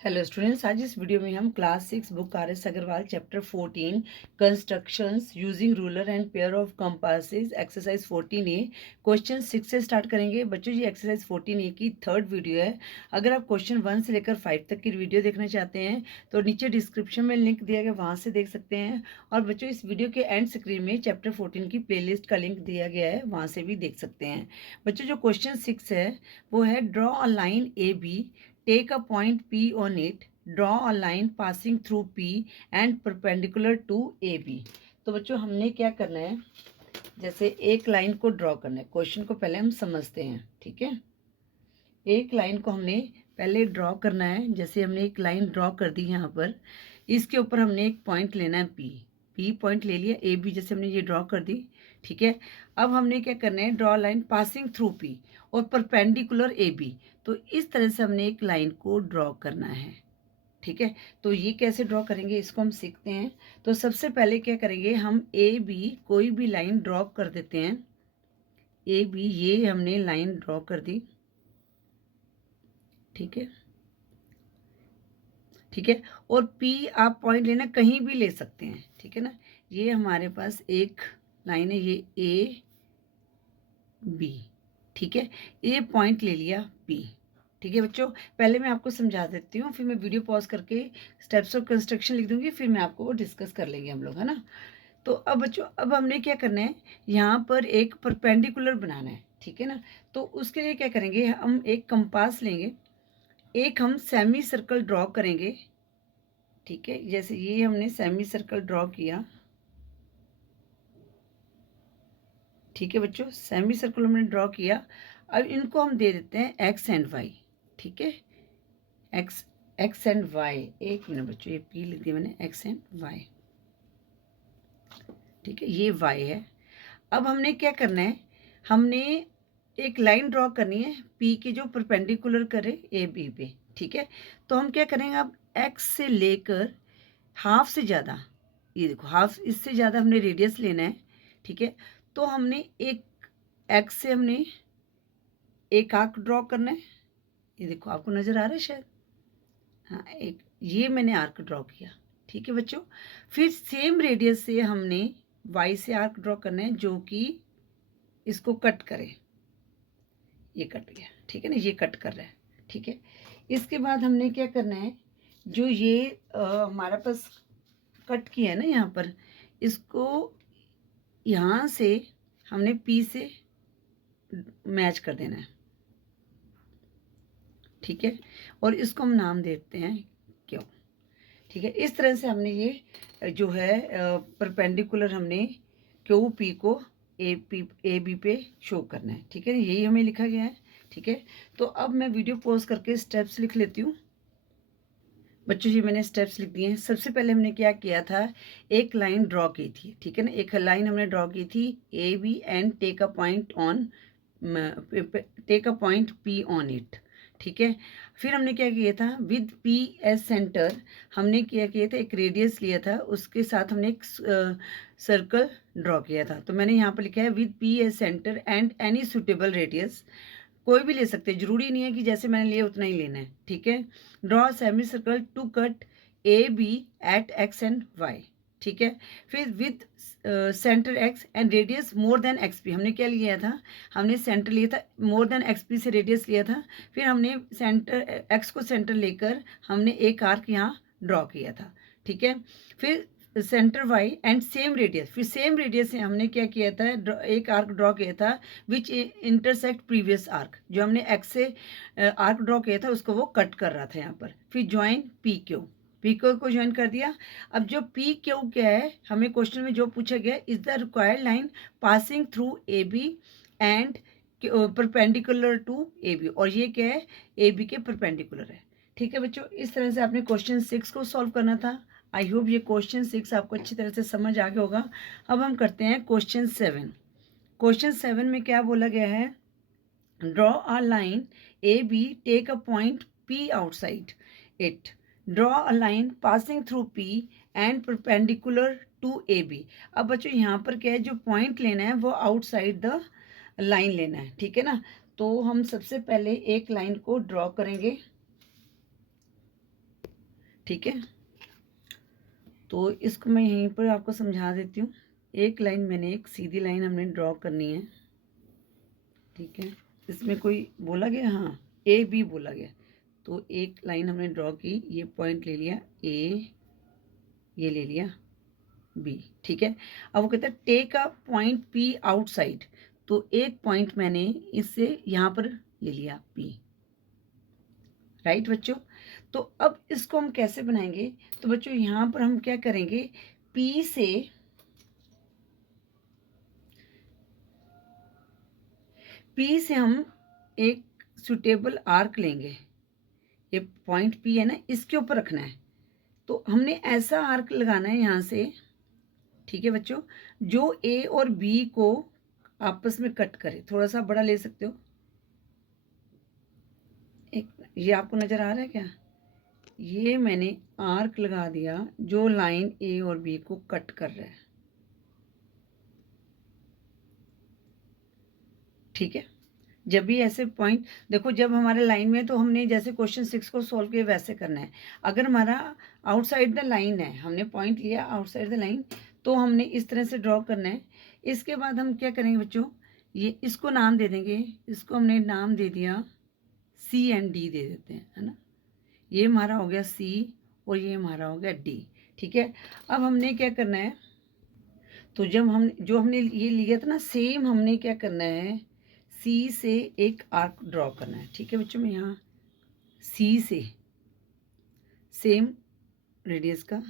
Hello students, आज इस video में हम class 6 book R S Agarwal chapter 14 constructions using ruler and pair of compasses exercise 14 A question 6 से start करेंगे। बच्चों, ये एक्सरसाइज 14 ए की थर्ड वीडियो है। अगर आप क्वेश्चन 1 से लेकर 5 तक की वीडियो देखना चाहते हैं तो नीचे डिस्क्रिप्शन में लिंक दिया गया, वहाँ से देख सकते हैं। और बच्चों, इस वीडियो के एंड स्क्रीन में चैप्टर 14 की प्ले का लिंक दिया गया है, वहाँ से भी देख सकते हैं। बच्चों, जो क्वेश्चन 6 है वो है draw a line A B, take a point P on it, draw a line passing through P and perpendicular to AB। तो बच्चों, हमने क्या करना है, जैसे एक लाइन को ड्रॉ करना है। क्वेश्चन को पहले हम समझते हैं, ठीक है। एक लाइन को हमने पहले ड्रॉ करना है। जैसे हमने एक लाइन ड्रॉ कर दी यहाँ पर, इसके ऊपर हमने एक पॉइंट लेना है पी पॉइंट ले लिया। ए बी जैसे हमने ये ड्रॉ कर दी, ठीक है। अब हमने क्या करना है, draw line passing through P और परपेंडिकुलर ए बी। तो इस तरह से हमने एक लाइन को ड्रॉ करना है, ठीक है। तो ये कैसे ड्रॉ करेंगे इसको हम सीखते हैं। तो सबसे पहले क्या करेंगे, हम ए बी कोई भी लाइन ड्रॉ कर देते हैं। ए बी ये हमने लाइन ड्रॉ कर दी, ठीक है, ठीक है। और पी आप पॉइंट लेना कहीं भी ले सकते हैं, ठीक है ना। ये हमारे पास एक लाइन है, ये ए बी, ठीक है। ये पॉइंट ले लिया पी, ठीक है। बच्चों, पहले मैं आपको समझा देती हूँ, फिर मैं वीडियो पॉज करके स्टेप्स ऑफ कंस्ट्रक्शन लिख दूंगी, फिर मैं आपको वो डिस्कस कर लेंगे हम लोग, है ना। तो अब बच्चों, अब हमने क्या करना है, यहाँ पर एक परपेंडिकुलर बनाना है, ठीक है ना। तो उसके लिए क्या करेंगे, हम एक कंपास लेंगे, एक हम सेमी सर्कल ड्रॉ करेंगे, ठीक है। जैसे ये हमने सेमी सर्कल ड्रॉ किया, ठीक है बच्चों, सेमी सर्कल हमने ड्रॉ किया। अब इनको हम दे देते हैं एक्स एंड वाई, ठीक है। एक्स एक्स एंड वाई, एक मिनट बच्चों, ये पी लिख दिया मैंने, एक्स एंड वाई, ठीक है। ये वाई है। अब हमने क्या करना है, हमने एक लाइन ड्रॉ करनी है पी के जो परपेंडिकुलर करे ए बी पे, ठीक है। तो हम क्या करेंगे, अब एक्स से लेकर हाफ से ज़्यादा, ये देखो हाफ, इससे ज़्यादा हमने रेडियस लेना है, ठीक है। तो हमने एक एक्स से हमने एक आर्क ड्रॉ करना है। ये देखो आपको नज़र आ रहा है शायद, हाँ, एक ये मैंने आर्क ड्रॉ किया, ठीक है बच्चों। फिर सेम रेडियस से हमने वाई से आर्क ड्रॉ करना है जो कि इसको कट करे। ये कट गया, ठीक है ना, ये कट कर रहा है, ठीक है। इसके बाद हमने क्या करना है, जो ये हमारा पास कट किया है ना यहाँ पर, इसको यहाँ से हमने पी से मैच कर देना है, ठीक है। और इसको हम नाम देते हैं क्यों, ठीक है। इस तरह से हमने ये जो है परपेंडिकुलर हमने क्यू पी को ए बी पे शो करना है, ठीक है। यही हमें लिखा गया है, ठीक है। तो अब मैं वीडियो पॉज करके स्टेप्स लिख लेती हूँ। बच्चों जी, मैंने स्टेप्स लिख दिए हैं। सबसे पहले हमने क्या किया था, एक लाइन ड्रॉ की थी, ठीक है ना। एक लाइन हमने ड्रॉ की थी A B and take a point on, take a point P on it, ठीक है। फिर हमने क्या किया था, विद पी एस सेंटर हमने क्या किया था, एक रेडियस लिया था, उसके साथ हमने एक सर्कल ड्रॉ किया था। तो मैंने यहाँ पर लिखा है with P S centre and any suitable radius. कोई भी ले सकते हैं, जरूरी नहीं है कि जैसे मैंने लिया उतना ही लेना है, ठीक है। Draw semi circle to cut A B at X and Y, ठीक है। फिर with centre X and radius more than X P, हमने क्या लिया था, हमने सेंटर लिया था, मोर देन एक्स पी से रेडियस लिया था। फिर हमने सेंटर एक्स को सेंटर लेकर हमने एक आर्क यहाँ ड्रॉ किया था, ठीक है। फिर centre Y and same radius, फिर सेम रेडियस से हमने क्या किया था, एक आर्क ड्रॉ किया था विच इंटरसेक्ट प्रीवियस आर्क, जो हमने एक्स से आर्क ड्रॉ किया था उसको वो कट कर रहा था यहाँ पर। फिर ज्वाइन पी क्यू को ज्वाइन कर दिया। अब जो पी क्यू क्या है, हमें क्वेश्चन में जो पूछा गया, is the required line passing through A B and perpendicular to A B, और ये क्या है, ए बी के परपेंडिकुलर है, ठीक है बच्चों। इस तरह से आपने क्वेश्चन 6 को सॉल्व करना था। आई होप ये क्वेश्चन 6 आपको अच्छी तरह से समझ आ गया होगा। अब हम करते हैं क्वेश्चन 7। क्वेश्चन 7 में क्या बोला गया है, draw a line A B, take a point P outside it, draw a line passing through P and perpendicular to A B. अब बच्चों, यहाँ पर क्या है, जो पॉइंट लेना है वो आउटसाइड द लाइन लेना है, ठीक है ना। तो हम सबसे पहले एक लाइन को ड्रॉ करेंगे, ठीक है, तो इसको मैं यहीं पर आपको समझा देती हूँ। एक लाइन मैंने, एक सीधी लाइन हमने ड्रॉ करनी है, ठीक है। इसमें कोई बोला गया, हाँ ए बी बोला गया, तो एक लाइन हमने ड्रॉ की, ये पॉइंट ले लिया ए, ये ले लिया बी, ठीक है। अब वो कहता है take a point P outside, तो एक पॉइंट मैंने इससे यहाँ पर ले लिया पी, राइट बच्चों। तो अब इसको हम कैसे बनाएंगे, तो बच्चों यहाँ पर हम क्या करेंगे, पी से हम एक सुटेबल आर्क लेंगे, ये पॉइंट पी है ना, इसके ऊपर रखना है, तो हमने ऐसा आर्क लगाना है यहाँ से, ठीक है बच्चों, जो ए और बी को आपस में कट करे। थोड़ा सा बड़ा ले सकते हो, एक ये आपको नजर आ रहा है क्या, ये मैंने आर्क लगा दिया जो लाइन ए और बी को कट कर रहा है, ठीक है। जब भी ऐसे पॉइंट देखो, जब हमारे लाइन में, तो हमने जैसे क्वेश्चन 6 को सॉल्व किया वैसे करना है। अगर हमारा आउटसाइड द लाइन है, हमने पॉइंट लिया आउटसाइड द लाइन, तो हमने इस तरह से ड्रॉ करना है। इसके बाद हम क्या करेंगे बच्चों, ये इसको नाम दे देंगे, इसको हमने नाम दे दिया सी एंड डी दे देते हैं, है ना। ये हमारा हो गया सी और ये हमारा हो गया डी, ठीक है। अब हमने क्या करना है, तो जब हम जो हमने ये लिया था ना, सेम हमने क्या करना है, सी से एक आर्क ड्रॉ करना है, ठीक है बच्चों। मैं यहाँ सी से सेम रेडियस का,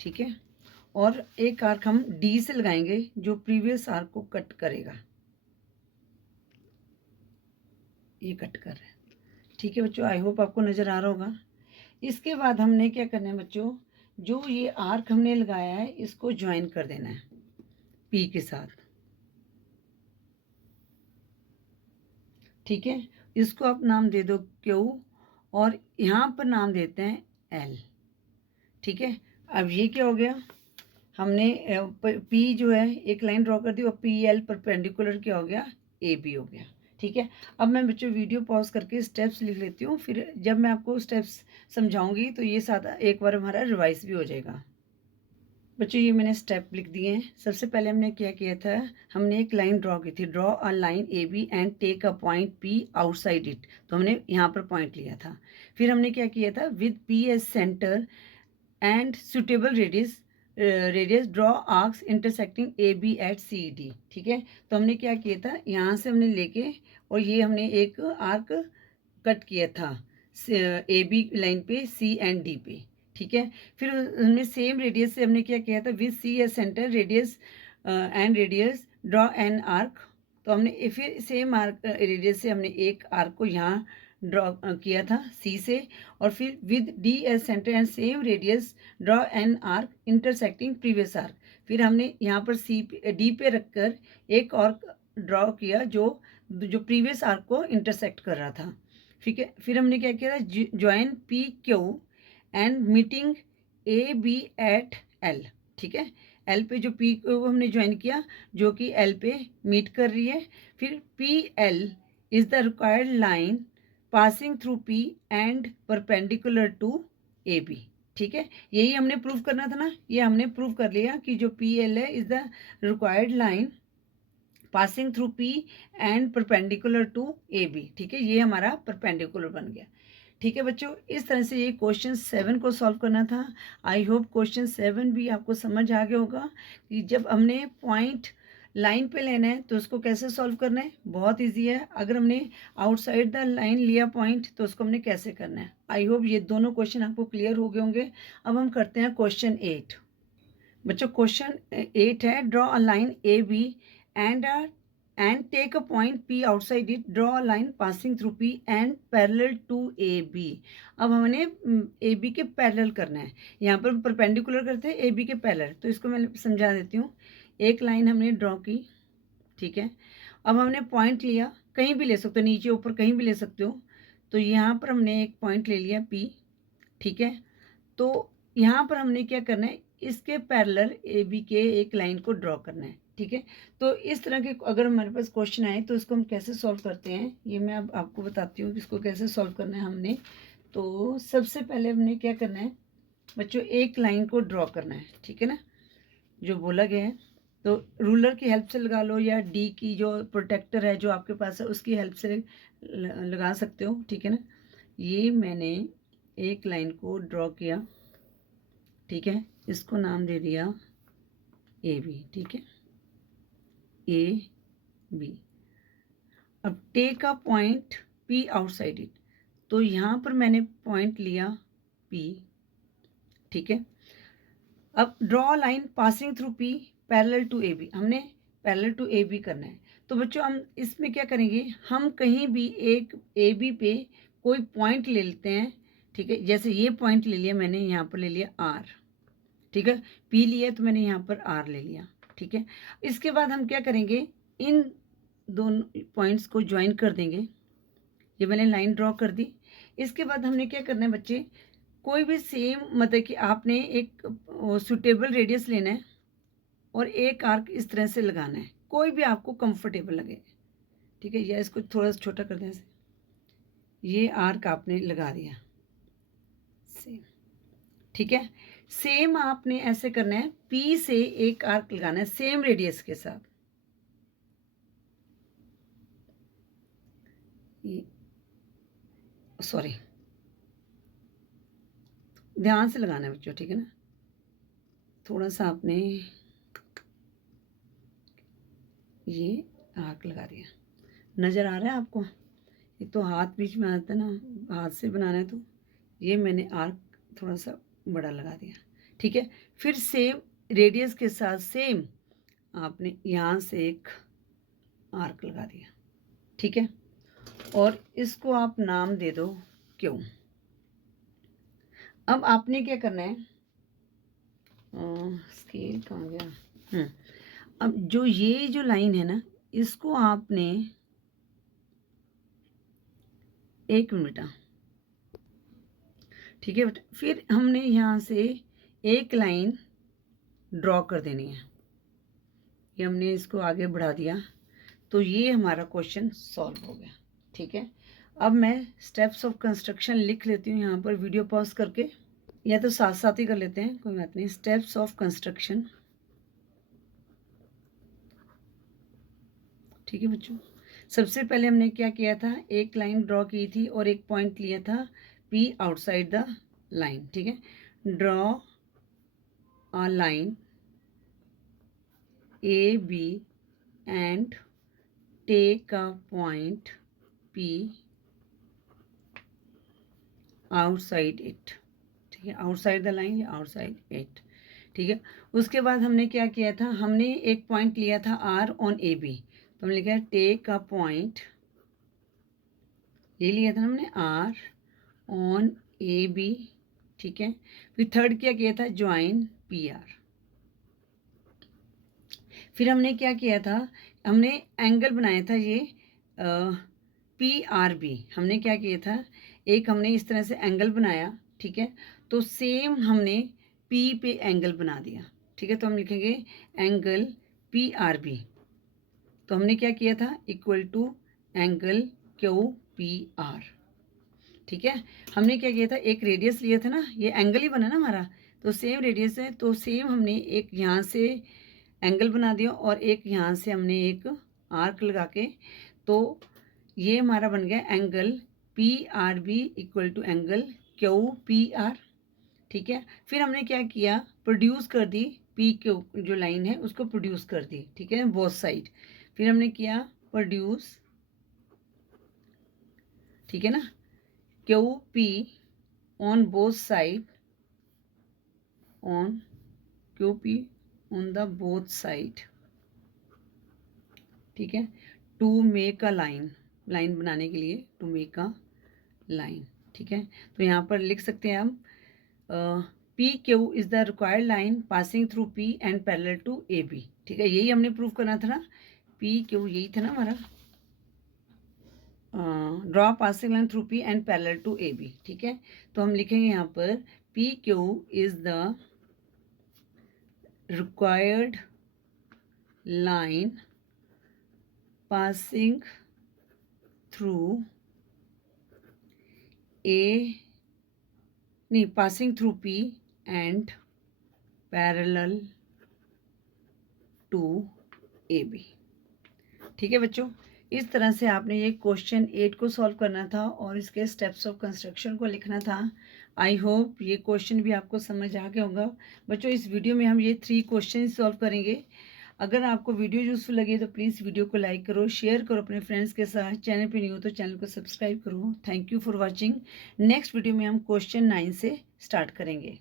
ठीक है, और एक आर्क हम डी से लगाएंगे जो प्रीवियस आर्क को कट करेगा, ये कट कर रहा है, ठीक है बच्चों। आई होप आपको नज़र आ रहा होगा। इसके बाद हमने क्या करना है बच्चों, जो ये आर्क हमने लगाया है इसको ज्वाइन कर देना है पी के साथ, ठीक है। इसको आप नाम दे दो क्यू, और यहाँ पर नाम देते हैं एल, ठीक है। अब ये क्या हो गया, हमने पी जो है एक लाइन ड्रॉ कर दी, और पी एल परपेंडिकुलर क्या हो गया, ए बी हो गया, ठीक है। अब मैं बच्चों वीडियो पॉज करके स्टेप्स लिख लेती हूँ, फिर जब मैं आपको स्टेप्स समझाऊंगी तो ये साथ एक बार हमारा रिवाइज भी हो जाएगा। बच्चों ये मैंने स्टेप लिख दिए हैं। सबसे पहले हमने क्या किया था, हमने एक लाइन ड्रॉ की थी, draw a line A B and take a point P outside it, तो हमने यहाँ पर पॉइंट लिया था। फिर हमने क्या किया था, with P as centre and suitable radius draw arcs intersecting A B at C D, ठीक है। तो हमने क्या किया था, यहाँ से हमने लेके और ये हमने एक आर्क कट किया था ए बी लाइन पे, सी एंड डी पे, ठीक है। फिर हमने सेम रेडियस से हमने क्या किया था, with C as centre radius and radius draw an arc, तो हमने फिर सेम आर्क रेडियस से हमने एक आर्क को यहाँ ड्रॉ किया था सी से, और फिर with D as centre and same radius draw an arc intersecting previous arc, फिर हमने यहाँ पर सी डी पे रखकर एक और ड्रॉ किया जो प्रीवियस आर्क को इंटरसेक्ट कर रहा था, ठीक है। फिर हमने क्या किया था, join P Q and meeting A B at L, ठीक है। एल पे जो पी को हमने ज्वाइन किया जो कि एल पे मीट कर रही है। फिर P L is the required line passing through P and perpendicular to A B, ठीक है। यही हमने प्रूव करना था ना, ये हमने प्रूव कर लिया कि जो पी एल है is the required line passing through P and perpendicular to A B, ठीक है। ये हमारा परपेंडिकुलर बन गया, ठीक है बच्चों। इस तरह से ये क्वेश्चन 7 को सॉल्व करना था। आई होप क्वेश्चन 7 भी आपको समझ आ गया होगा कि जब हमने पॉइंट लाइन पे लेना है तो उसको कैसे सॉल्व करना है, बहुत इजी है। अगर हमने आउटसाइड द लाइन लिया पॉइंट तो उसको हमने कैसे करना है। आई होप ये दोनों क्वेश्चन आपको क्लियर हो गए होंगे। अब हम करते हैं क्वेश्चन 8। बच्चों क्वेश्चन 8 है, draw a line A B and take a point P outside it, draw a line passing through P and parallel to A B. अब हमने ए बी के पैरेलल करना है, यहाँ पर परपेंडिकुलर करते हैं ए बी के पैरेलल, तो इसको मैं समझा देती हूँ। एक लाइन हमने ड्रॉ की, ठीक है। अब हमने पॉइंट लिया, कहीं भी ले सकते हो, नीचे ऊपर कहीं भी ले सकते हो। तो यहाँ पर हमने एक पॉइंट ले लिया P, ठीक है। तो यहाँ पर हमने क्या करना है, इसके पैरेलल ए बी के एक लाइन को ड्रॉ करना है, ठीक है। तो इस तरह के अगर हमारे पास क्वेश्चन आए तो इसको हम कैसे सॉल्व करते हैं, ये मैं अब आपको बताती हूँ कि इसको कैसे सॉल्व करना है हमने। तो सबसे पहले हमने क्या करना है, बच्चों एक लाइन को ड्रॉ करना है, ठीक है ना, जो बोला गया है। तो रूलर की हेल्प से लगा लो या डी की जो प्रोटेक्टर है जो आपके पास है उसकी हेल्प से लगा सकते हो, ठीक है ना। ये मैंने एक लाइन को ड्रॉ किया, ठीक है, इसको नाम दे दिया ए बी, ठीक है, ए बी। अब take a point P outside it, तो यहाँ पर मैंने पॉइंट लिया पी, ठीक है। अब draw line passing through P parallel to A B, हमने पैरेलल टू ए बी करना है। तो बच्चों हम इसमें क्या करेंगे, हम कहीं भी एक ए बी पे कोई पॉइंट ले लेते हैं, ठीक है। जैसे ये पॉइंट ले लिया मैंने, यहाँ पर ले लिया आर, ठीक है, पी लिया तो मैंने यहाँ पर आर ले लिया, ठीक है। इसके बाद हम क्या करेंगे, इन दोनों पॉइंट्स को ज्वाइन कर देंगे। ये मैंने लाइन ड्रॉ कर दी। इसके बाद हमने क्या करना है बच्चे, कोई भी सेम मतलब कि आपने एक सुटेबल रेडियस लेना है और एक आर्क इस तरह से लगाना है, कोई भी आपको कंफर्टेबल लगे, ठीक है। या इसको थोड़ा सा छोटा कर दें ऐसे, ये आर्क आपने लगा दिया सेम, ठीक है। सेम आपने ऐसे करना है, पी से एक आर्क लगाना है सेम रेडियस के साथ, सॉरी ध्यान से लगाना है बच्चों, ठीक है ना। थोड़ा सा आपने ये आर्क लगा दिया, नज़र आ रहा है आपको। एक तो हाथ बीच में आता है ना, हाथ से बनाना है, तो ये मैंने आर्क थोड़ा सा बड़ा लगा दिया, ठीक है। फिर सेम रेडियस के साथ सेम आपने यहाँ से एक आर्क लगा दिया, ठीक है। और इसको आप नाम दे दो क्यों। अब आपने क्या करना है, स्केल कहाँ गया, अब जो ये जो लाइन है ना, इसको आपने एक मिनट, ठीक है बेटा। फिर हमने यहाँ से एक लाइन ड्रॉ कर देनी है, ये हमने इसको आगे बढ़ा दिया, तो ये हमारा क्वेश्चन सॉल्व हो गया, ठीक है। अब मैं स्टेप्स ऑफ कंस्ट्रक्शन लिख लेती हूँ यहाँ पर, वीडियो पॉज करके, या तो साथ साथ ही कर लेते हैं, कोई बात नहीं। स्टेप्स ऑफ कंस्ट्रक्शन, ठीक है बच्चों। सबसे पहले हमने क्या किया था, एक लाइन ड्रॉ की थी और एक पॉइंट लिया था पी आउटसाइड द लाइन, ठीक है। Draw a line A B and take a point P outside it, ठीक है, आउटसाइड द लाइन या आउटसाइड इट, ठीक है। उसके बाद हमने क्या किया था, हमने एक पॉइंट लिया था आर ऑन ए बी, तो हमने लिखा टेक अ पॉइंट, ये लिया था हमने आर ऑन ए बी, ठीक है। फिर थर्ड क्या किया था, ज्वाइन पी आर। फिर हमने क्या किया था, हमने एंगल बनाया था ये पी आर बी, हमने क्या किया था, एक हमने इस तरह से एंगल बनाया, ठीक है। तो सेम हमने पी पे एंगल बना दिया, ठीक है। तो हम लिखेंगे एंगल पी आर बी, तो हमने क्या किया था, equal to angle Q P R, ठीक है। हमने क्या किया था, एक रेडियस लिया था ना, ये एंगल ही बना ना हमारा, तो सेम रेडियस है, तो सेम हमने एक यहाँ से एंगल बना दिया और एक यहाँ से हमने एक आर्क लगा के, तो ये हमारा बन गया angle P R B equal to angle Q P R, ठीक है। फिर हमने क्या किया, प्रोड्यूस कर दी, पी क्यू जो लाइन है उसको प्रोड्यूस कर दी, ठीक है, बोथ साइड। फिर हमने किया प्रोड्यूस, ठीक है ना, Q P on both side, on Q P on the both side, ठीक है, to make a line, line बनाने के लिए टू मेक अ लाइन, ठीक है। तो यहाँ पर लिख सकते हैं हम P Q is the required line passing through P and parallel to A B, ठीक है। यही हमने प्रूव करना था ना, पी क्यू यही था ना हमारा, draw passing line through P and parallel to A B, ठीक है। तो हम लिखेंगे यहाँ पर P Q is the required line passing through a नहीं passing through P and parallel to A B. ठीक है बच्चों, इस तरह से आपने ये क्वेश्चन 8 को सॉल्व करना था और इसके स्टेप्स ऑफ कंस्ट्रक्शन को लिखना था। आई होप ये क्वेश्चन भी आपको समझ आ गया होगा। बच्चों इस वीडियो में हम ये 3 क्वेश्चन सॉल्व करेंगे। अगर आपको वीडियो यूजफुल लगे तो प्लीज़ वीडियो को लाइक करो, शेयर करो अपने फ्रेंड्स के साथ। चैनल पे न्यू हो तो चैनल को सब्सक्राइब करो। Thank you for watching. Next video में हम क्वेश्चन 9 से स्टार्ट करेंगे।